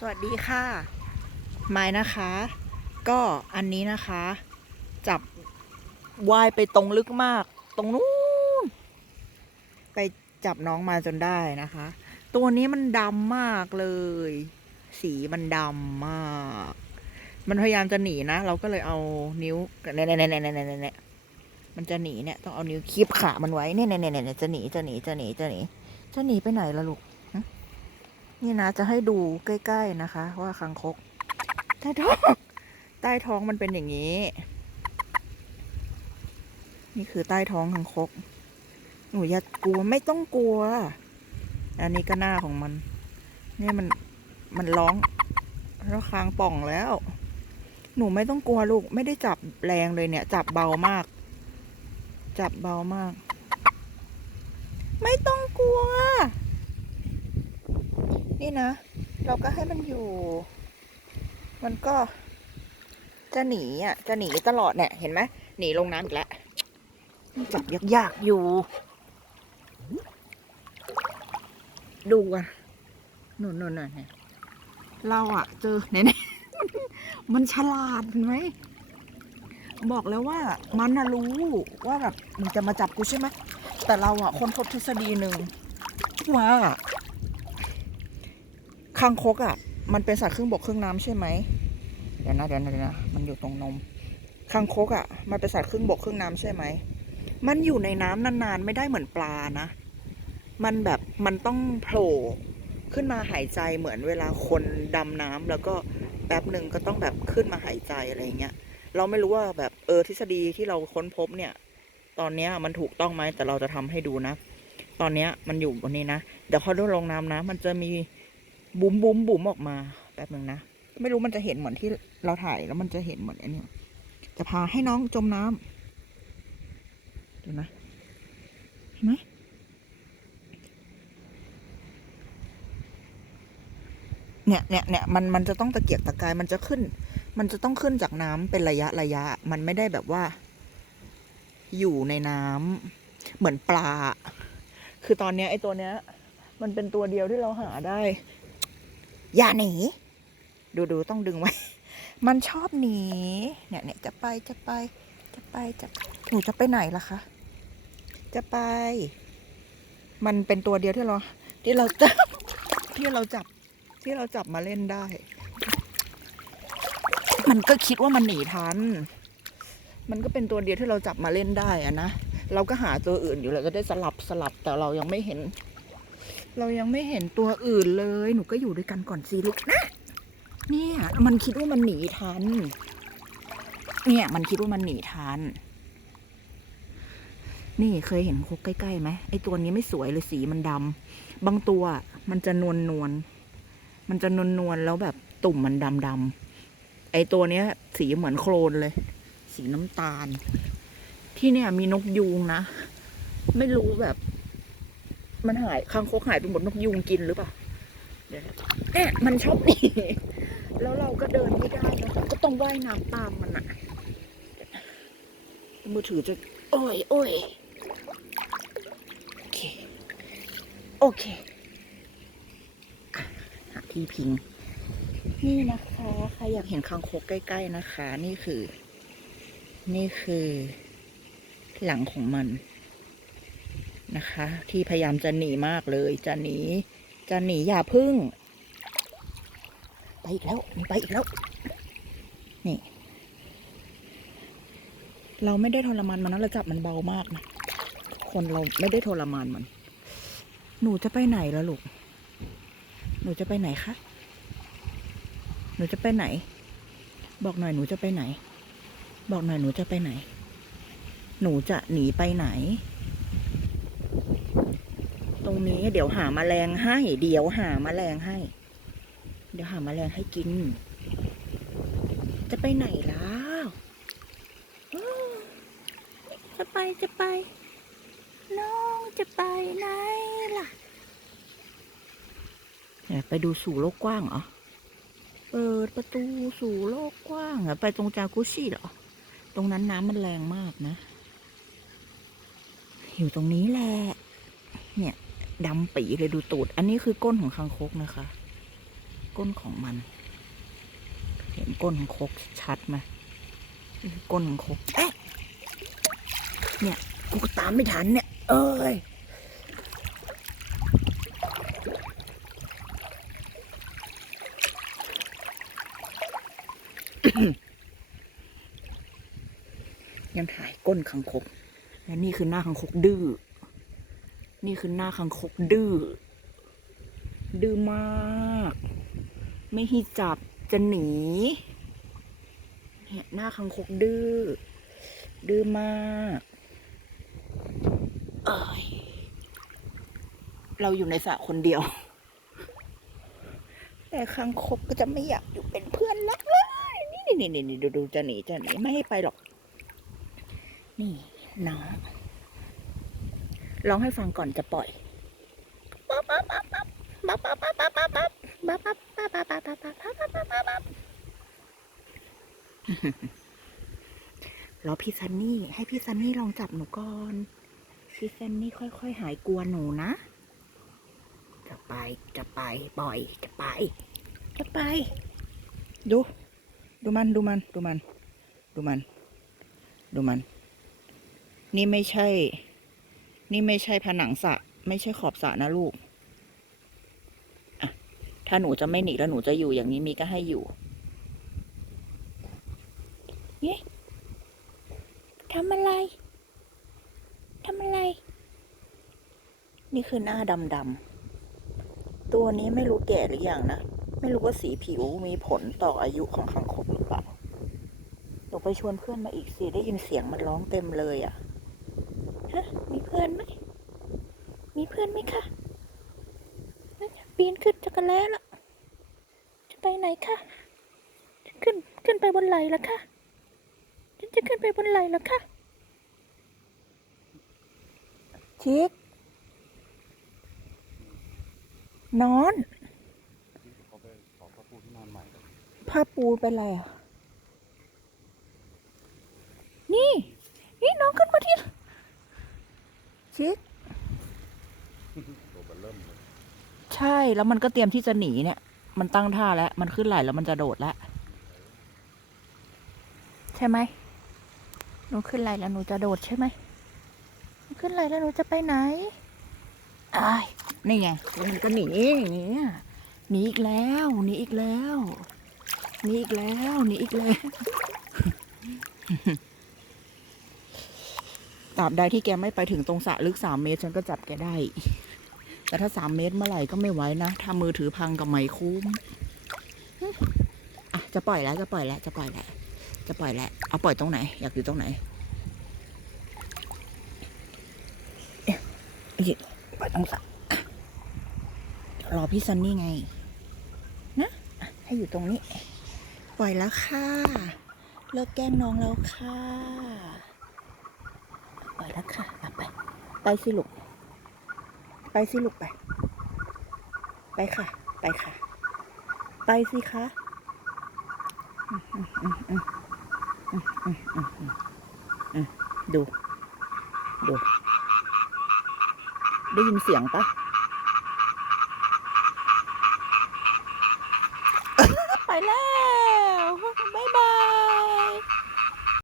สวัสดีค่ะ ไม้นะคะ ก็อันนี้นะคะ จับว่ายไปตรงลึกมาก ตรงนู้น ไปจับน้องมาจนได้นะคะ ตัวนี้มันดำมากเลย สีมันดำมาก มันพยายามจะหนีนะ เราก็เลยเอานิ้วเนี่ยเนี่ยเนี่ยเนี่ยเนี่ยเนมันจะหนีเนี่ย ต้องเอานิ้วคีบขามันไว้เนี่ยเนี่ยเนี่ยเนี่ยจะหนีจะหนีจะหนีจะหนีจะหนีไปไหนล่ะลูก นี่นะจะให้ดูใกล้ ๆนะคะ ว่าคังคกใต้ท้องใต้ท้องมันเป็นอย่างนี้ นี่คือใต้ท้องคังคกหนูอย่ากลัวไม่ต้องกลัว อันนี้ก็หน้าของมัน นี่มันมันร้องแล้วคางป่องแล้ว หนูไม่ต้องกลัวลูก ไม่ได้จับแรงเลยเนี่ย จับเบามาก จับเบามาก ไม่ต้องกลัว นี่นะ เราก็ให้มันอยู่ มันก็ จะหนีอะ จะหนีตลอดเนี่ย เห็นไหมหนีลงน้ำอีกแล้วจับยากๆอยู่ ดูกันนู่นนู่นนู่นเนี่ยเราอะเจอเนี่ยเนี่ยมันฉลาดเห็นไหม บอกแล้วว่ามันน่ะรู้ว่าแบบมึงจะมาจับกูใช่ไหมแต่เราอะคนพบทฤษฎีหนึ่งว่าางคกอะ มันเป็นสัตว์ครึ่งบกครึ่งน้ำใช่ไหมเดี๋ยวนะเดี๋ยวนะเดี๋ยวนะมันอยู่ตรงนมคางคกอะ มันเป็นสัตว์ครึ่งบกครึ่งน้ำใช่ไหมมันอยู่ในน้ำนานๆไม่ได้เหมือนปลานะ มันแบบมันต้องโผล่ขึ้นมาหายใจเหมือนเวลาคนดำน้ำแล้วก็แป๊บหนึ่งก็ต้องแบบขึ้นมาหายใจอะไรเงี้ยเราไม่รู้ว่าแบบเออทฤษฎีที่เราค้นพบเนี่ย ตอนเนี้ยมันถูกต้องไหมแต่เราจะทำให้ดูนะ ตอนเนี้ยมันอยู่บนนี้นะเดี๋ยวพอโดนลงน้ำนะ มันจะมี บุ๋มบุ๋มบุ๋มออกมาแป๊บนึงนะ ไม่รู้มันจะเห็นเหมือนที่เราถ่ายแล้วมันจะเห็นเหมือนอันนี้จะพาให้น้องจมน้ำเดี๋ยวนะเห็นไหมเนี่ยเนี่ยเนี่ยมันมันจะต้องตะเกียกตะกายมันจะขึ้น มันจะต้องขึ้นจากน้ำเป็นระยะระยะ มันไม่ได้แบบว่า อยู่ในน้ำเหมือนปลา คือตอนเนี้ยไอ้ตัวเนี้ย มันเป็นตัวเดียวที่เราหาได้ อย่าหนี ดูดูต้องดึงไว้ มันชอบหนี เนี่ยเนี่ยจะไปจะไป จะไปจะหนูจะไปไหนล่ะคะ จะไป มันเป็นตัวเดียวที่เรา ที่เราจับที่เราจับ ที่เราจับมาเล่นได้ มันก็คิดว่ามันหนีทัน มันก็เป็นตัวเดียวที่เราจับมาเล่นได้อะนะ เราก็หาตัวอื่นอยู่เราก็ได้สลับสลับแต่เรายังไม่เห็น เรายังไม่เห็นตัวอื่นเลย หนูก็อยู่ด้วยกันก่อนสิลูกนะ เนี่ย มันคิดว่ามันหนีทัน เนี่ย มันคิดว่ามันหนีทัน นี่เคยเห็นคกใกล้ๆไหมไอตัวนี้ไม่สวยเลยสีมันดำบางตัวมันจะนวลนวลมันจะนวลนวลแล้วแบบตุ่มมันดำดำๆไอตัวเนี้ย สีเหมือนโคลนเลย สีน้ำตาล ที่เนี่ยมีนกยูงนะ ไม่รู้แบบ มันหายคางคกหายไปหมดนกยูงกินหรือเปล่าเดี๋ยวนะเนี่ยมันชอบหนีแล้วเราก็เดินไม่ได้นะก็ต้องว่ายน้ำตามมันอะมือถือจะ โอ้ยโอ้ยโอเค โอเคอะหาที่พิง นี่นะคะใครอยากเห็นคางคกใกล้ ๆนะคะ นี่คือ นี่คือ หลังของมัน นะคะ ที่พยายามจะหนีมากเลย จะหนี จะหนีอย่าพึ่ง ไปอีกแล้วไปอีกแล้ว นี่ เราไม่ได้ทรมานมันนะเราจับมันเบามากนะคนเราไม่ได้ทรมานมัน หนูจะไปไหนล่ะลูก หนูจะไปไหนคะ หนูจะไปไหน บอกหน่อยหนูจะไปไหน บอกหน่อยหนูจะไปไหน หนูจะหนีไปไหน รงนี้ เดี๋ยวหามาแมลงให้ เดี๋ยวหามาแมลงให้ เดี๋ยวหามาแมลงให้กิน จะไปไหนล้วอ้าวจะไปจะไป น้องจะไปไหนล่ะไปดูสู่โลกกว้างเหรอเปิดประตูสู่โลกกว้างเหรอไปตรงจากุชิเหรอ ตรงนั้นน้ำมันแรงมากนะ อยู่ตรงนี้แหละ เนี่ย ดำปีเลยดูตูด อันนี้คือก้นของคางคกนะคะ ก้นของมัน เห็นก้นของคกชัดไหมก้นของคกเอ๊ะเนี่ย กูตามไม่ทันเนี่ย เอ้ยยังถ่ายก้นคังคก และนี่คือหน้าคังคกดื้อ นี่คือหน้าคังคกดื้อ ดื้อมาก ไม่ให้จับจะหนี เนี่ยหน้าคังคกดื้อ ดื้อมาก เอ้ย เราอยู่ในสระคนเดียว แต่คังคกก็จะไม่อยากอยู่เป็นเพื่อนรักเลยนี่นี่นี่นี่ดูดูจะหนีจะหนีไม่ให้ไปหรอก นี่น้อง ร้องให้ฟังก่อนจะปล่อยแล้วพี่ซันนี่ ให้พี่ซันนี่ลองจับหนูก่อน พี่ซันนี่ค่อยๆหายกลัวหนูนะ จะไป จะไปปล่อย จะไป จะไป ดู ดูมัน ดูมัน ดูมัน ดูมัน ดูมัน นี่ไม่ใช่ นี่ไม่ใช่ผนังสระไม่ใช่ขอบสระนะลูกอะถ้าหนูจะไม่หนีแล้วหนูจะอยู่อย่างนี้มีก็ให้อยู่เย้ทำอะไรทำอะไร นี่คือหน้าดำๆตัวนี้ไม่รู้แก่หรือยังนะ ไม่รู้ว่าสีผิวมีผลต่ออายุของคังคกหรือเปล่าหนูไปชวนเพื่อนมาอีกสิ ได้ยินเสียงมันร้องเต็มเลยอะ่ะ พื่อนไหม มีเพื่อนไหมคะปีนขึ้นจักรแล้ละจะไปไหนคะจะขึ้นขึ้นไปบนไหล่ละคะฉันจะขึ้นไปบนไหล่ละคะชิคนอนเขาไปขอพระปูที่นอนใหม่เลยผ้าปูเป็นไรอะ นี่ นี่น้องขึ้นมาที่ ชิคตัวเบลเริ่มเลยใช่แล้วมันก็เตรียมที่จะหนีเนี่ย มันตั้งท่าแล้ว มันขึ้นไหลแล้วมันจะโดดแล้วใช่ไหมหนูขึ้นไหลแล้วหนูจะโดดใช่ไหมหนูขึ้นไหลแล้วหนูจะไปไหนอ้ายนี่ไงแล้วมันก็หนีอย่างเงี้ยหนีอีกแล้วหนีอีกแล้วหนีอีกแล้วหนีอีกแล้ว ตราบใดที่แกไม่ไปถึงตรงสระลึกสามเมตรฉันก็จับแกได้ แต่ถ้าสามเมตรเมื่อไหร่ก็ไม่ไหวนะ ถ้ามือถือพังกับไมคุ้มอะจะปล่อยแล้วจะปล่อยแล้วจะปล่อยแล้วจะปล่อยแล้วเอาปล่อยตรงไหน อยากอยู่ตรงไหนเอ๊ะเอ้ยปล่อยตรงสระรอพี่ซันนี่ไง นะให้อยู่ตรงนี้ ปล่อยแล้วค่ะ เลิกแกล้งน้องแล้วค่ะ ไปแล้วค่ะไป ไปสิลูก ไปสิลูกไป ไปค่ะ ไปค่ะ ไปสิคะดู ดู ได้ยินเสียงปะ